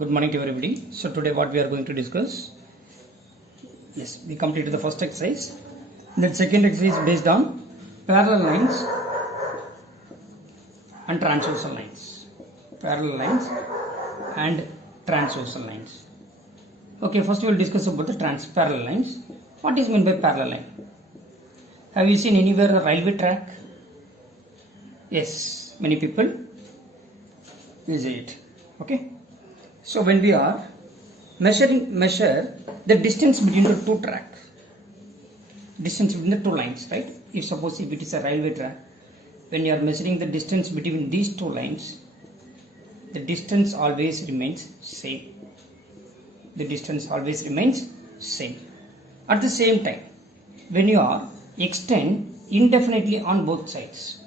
Good morning to everybody. So today what we are going to discuss, yes, we completed the first exercise. Then second exercise is based on parallel lines and transversal lines. Parallel lines and transversal lines. Okay, first we will discuss about the parallel lines. What is meant by parallel line? Have you seen anywhere a railway track? Yes, many people use it. Okay. So when we are measure the distance between the two tracks, distance between the two lines, right? If suppose if it is a railway track, when you are measuring the distance between these two lines, the distance always remains same. The distance always remains same. At the same time, when you are extend indefinitely on both sides,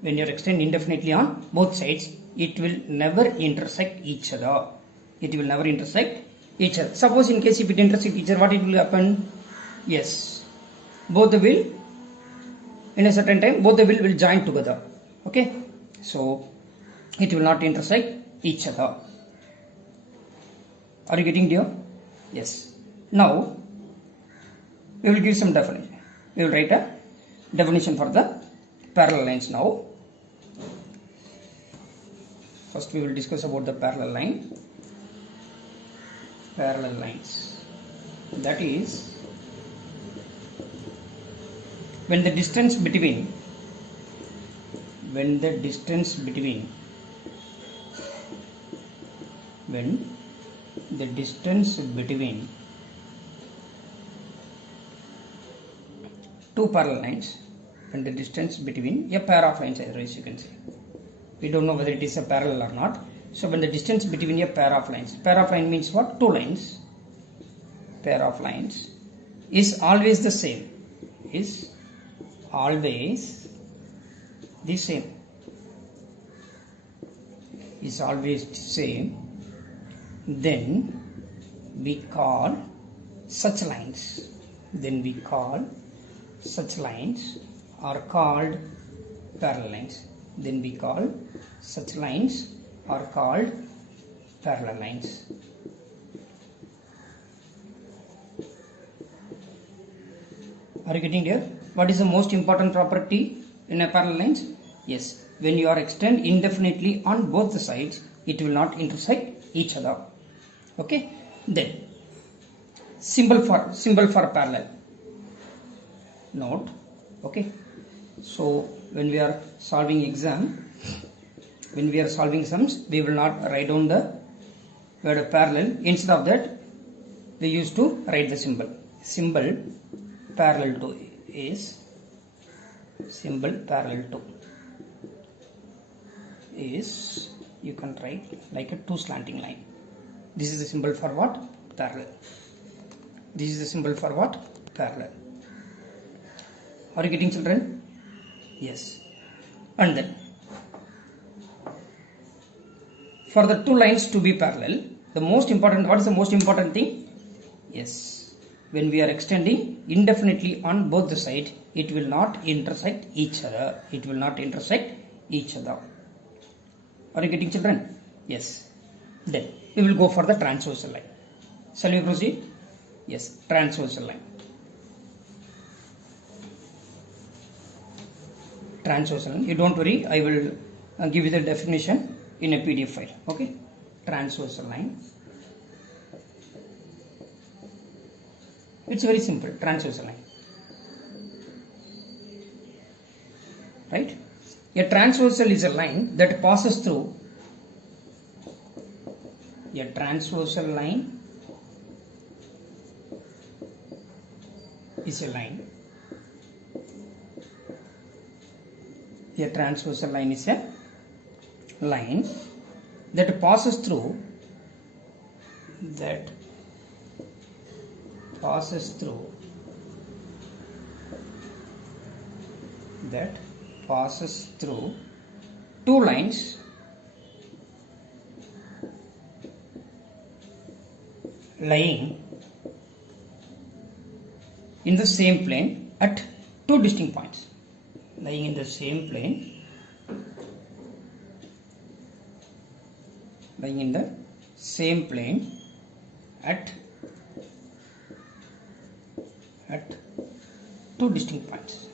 when you extend indefinitely on both sides, it will never intersect each other. It will never intersect each other. Suppose in case if it intersect each other, what it will happen? Yes, both will in a certain time both will join together. Okay, so it will not intersect each other. Are you getting here? Yes. Now we will give some definition. We will write a definition for the parallel lines now. First we will discuss about the parallel line. Parallel lines, that is when the distance between two parallel lines, when the distance between a pair of lines, as you can see, we don't know whether it is a parallel or not. So when the distance between a pair of lines means what? Two lines. Pair of lines is always the same. Is always the same. Is always the same. Then we call such lines. Are called parallel lines. Then we call such lines are called parallel lines. Are you getting here? What is the most important property in a parallel lines? Yes, when you are extend indefinitely on both the sides, it will not intersect each other. Okay. Then symbol for parallel. Note. Okay. So when we are solving exam, when we are solving sums, we will not write down the word parallel. Instead of that, we used to write the symbol. Symbol parallel to is you can write like a two slanting line. This is the symbol for what? Parallel. This is the symbol for what? Parallel. Are you getting, children? Yes. And then for the two lines to be parallel, what is the most important thing? Yes, when we are extending indefinitely on both the sides, it will not intersect each other. Are you getting, children? Yes. Then we will go for the transversal line. Shall we proceed? Yes, transversal line. Transversal line. You don't worry, I will give you the definition in a PDF file. Okay, transversal line. It's very simple. Transversal line, right? A transversal is a line that passes through. A transversal line is a line. A transversal line is a line that passes through two lines lying in the same plane at two distinct points. Lying in the same plane lying in the same plane at two distinct points.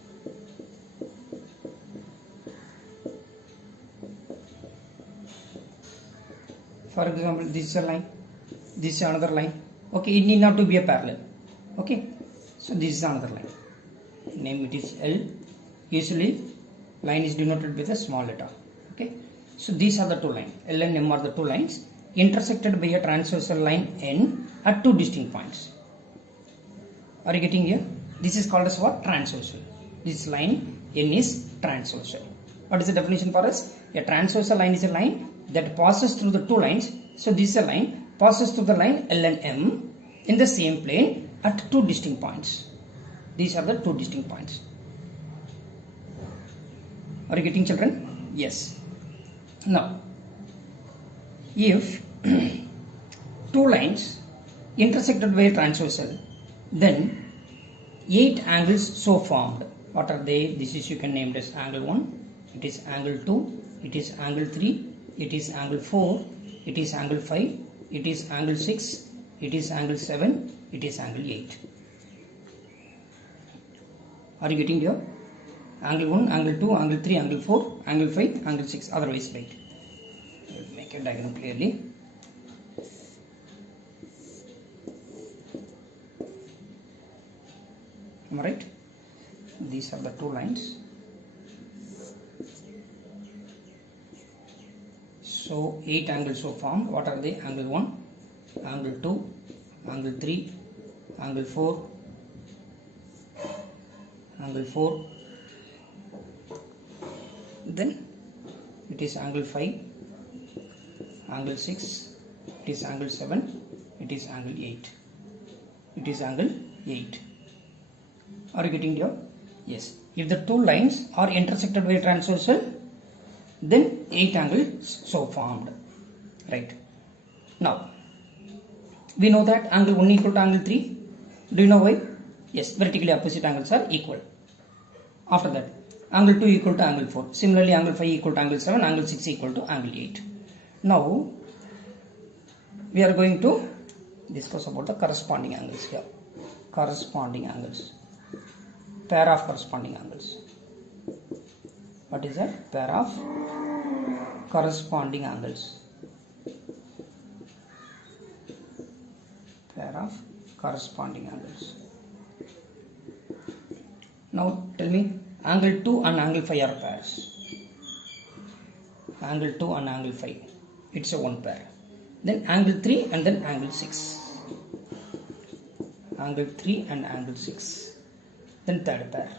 For example, this is a line, this is another line. Okay, it need not to be a parallel. Okay, so this is another line. Name it is L. Usually, line is denoted with a small letter. Okay, so these are the two lines. L and M are the two lines intersected by a transversal line N at two distinct points. Are you getting here? This is called as what? Transversal. This line N is transversal. What is the definition for us? A transversal line is a line that passes through the two lines. So this is a line passes through the line L and M in the same plane at two distinct points. These are the two distinct points. Are you getting, children? Yes. Now, if two lines intersected by a transversal, then 8 angles so formed. What are they? This is, you can name it as angle 1, it is angle 2, it is angle 3, it is angle 4, it is angle 5, it is angle 6, it is angle 7, it is angle 8. Are you getting here? Angle 1, angle 2, angle 3, angle 4, angle 5, angle 6. Otherwise, wait. Make a diagram clearly. Am I right? These are the two lines. So 8 angles so formed. What are they? Angle 1, angle 2, angle 3, angle 4, angle 4. Then it is angle 5, angle 6, it is angle 7, it is angle 8. It is angle 8. Are you getting here? Yes. If the two lines are intersected by a transversal, then 8 angles so formed. Right. Now, we know that angle 1 equal to angle 3. Do you know why? Yes, vertically opposite angles are equal. After that, angle 2 equal to angle 4. Similarly, angle 5 equal to angle 7, angle 6 equal to angle 8. Now, we are going to discuss about the corresponding angles here. Corresponding angles. Pair of corresponding angles. What is that? Pair of corresponding angles. Pair of corresponding angles. Now tell me, angle 2 and angle 5 are pairs. Angle 2 and angle 5. It's a one pair. Then angle 3 and then angle 6. Angle 3 and angle 6. Then third pair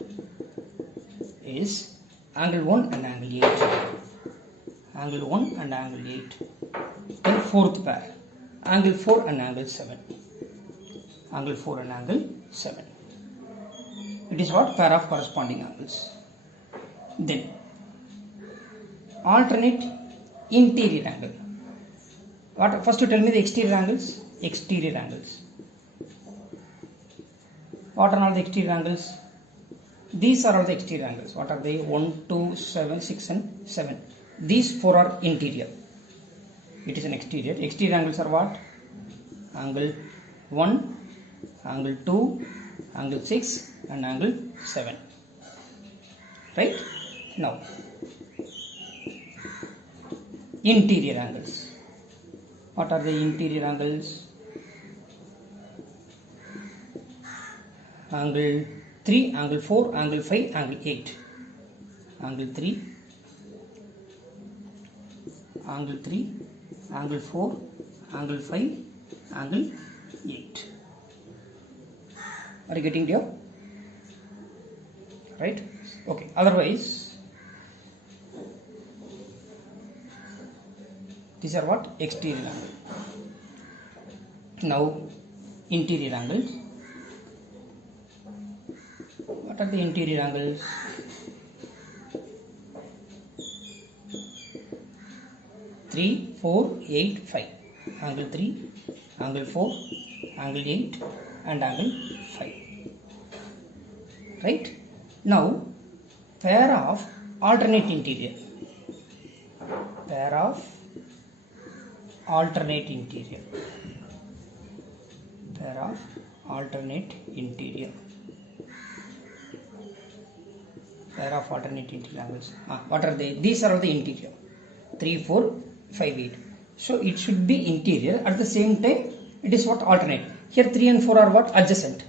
is angle 1 and angle 8. Angle 1 and angle 8. Then fourth pair, angle 4 and angle 7. Angle 4 and angle 7. It is what? Pair of corresponding angles. Then alternate interior angle. What? First you tell me the exterior angles. Exterior angles. What are all the exterior angles? These are all the exterior angles. What are they? 1, 2, 7, 6 and 7. These 4 are interior. It is an exterior. Exterior angles are what? Angle 1, angle 2, angle 6 and angle 7. Right? Now, interior angles. What are the interior angles? Angle 3, angle 4, angle 5, angle 8. Angle 3, angle 3, angle 4, angle 5, angle 8. Are you getting here? Right? Okay. Otherwise, these are what? Exterior angle. Now, interior angles. What are the interior angles? Three, 4, 8, 5. Angle 3, angle 4, angle 8 and angle 5. Right? Now, pair of alternate interior. Pair of alternate interior. Pair of alternate interior. Pair of alternate interior angles. What are they? These are the interior. 3, 4, 5, 8. So it should be interior. At the same time, it is what? Alternate. Here 3 and 4 are what? Adjacent.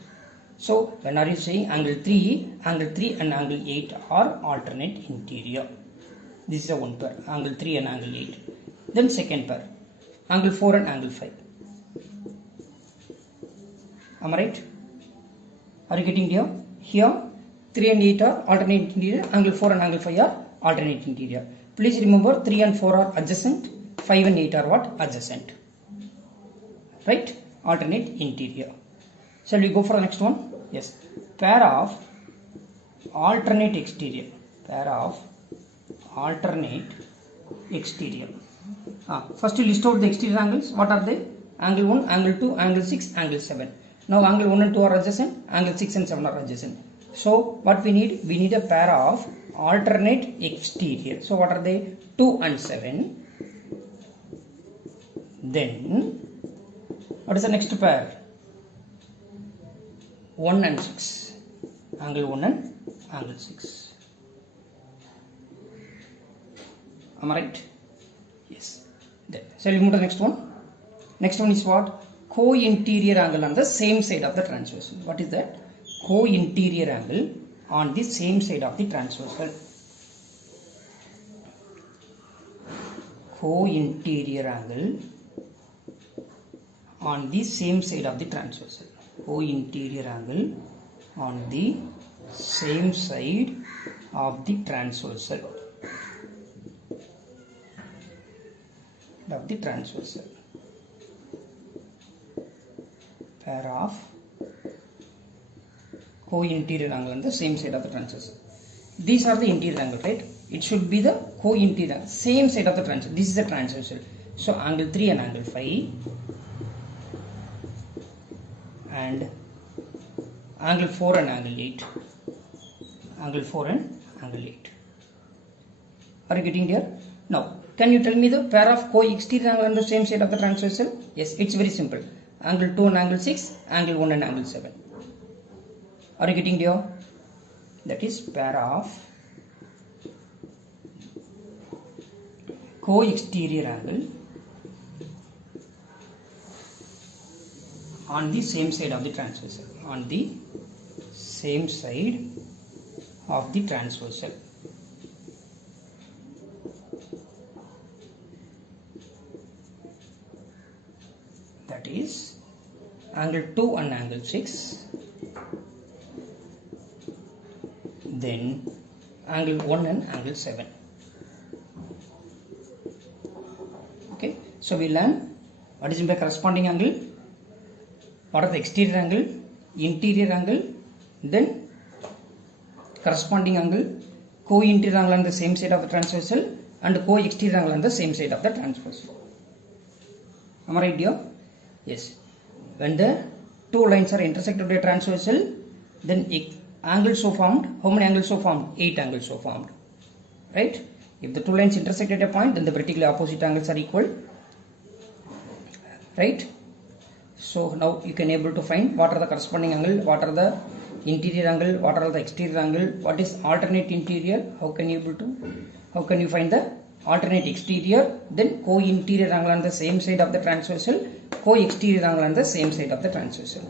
So when are you saying angle 3 and angle 8 are alternate interior. This is a one pair. Angle 3 and angle 8. Then second pair. Angle 4 and angle 5. Am I right? Are you getting here? Here 3 and 8 are alternate interior. Angle 4 and angle 5 are alternate interior. Please remember 3 and 4 are adjacent. 5 and 8 are what? Adjacent. Right? Alternate interior. Shall we go for the next one? Yes. Pair of alternate exterior. Pair of alternate exterior. First you list out the exterior angles. What are they? Angle 1, angle 2, angle 6, angle 7. Now angle 1 and 2 are adjacent. Angle 6 and 7 are adjacent. So what we need? We need a pair of alternate exterior. So what are they? 2 and 7. Then what is the next pair? 1 and 6. Angle 1 and angle 6. Am I right? Yes. Then shall we move to the next one? Next one is what? Co-interior angle on the same side of the transversal. What is that? Co-interior angle on the same side of the transversal. Co-interior angle on the same side of the transversal. Co-interior angle on the same side of the transversal. Pair of co-interior angle on the same side of the transversal. These are the interior angle, right? It should be the co-interior, same side of the transversal. This is the transversal. So angle 3 and angle 5 and angle 4 and angle 8. Angle 4 and angle 8. Are you getting here? Now, can you tell me the pair of co-exterior angle on the same side of the transversal? Yes, it's very simple. Angle 2 and angle 6, angle 1 and angle 7. Are you getting here? That is pair of co-exterior angle on the same side of the transversal. On the same side of the transversal. That is angle 2 and angle 6. Then angle 1 and angle 7. Okay, so we learn what is meant by corresponding angle, what are the exterior angle, interior angle, then corresponding angle, co-interior angle on the same side of the transversal and co-exterior angle on the same side of the transversal. Am I right here? Yes. When the two lines are intersected by transversal, then angles so formed. How many angles so formed? 8 angles so formed. Right? If the two lines intersect at a point, then the vertically opposite angles are equal. Right? So now you can able to find what are the corresponding angle, what are the interior angle, what are the exterior angle, what is alternate interior, how can you find the alternate exterior, then co-interior angle on the same side of the transversal, co-exterior angle on the same side of the transversal.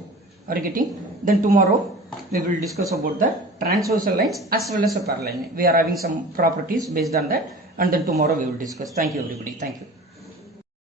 Are you getting? Then tomorrow we will discuss about the transversal lines as well as a parallel line. We are having some properties based on that, and then tomorrow we will discuss. Thank you everybody. Thank you.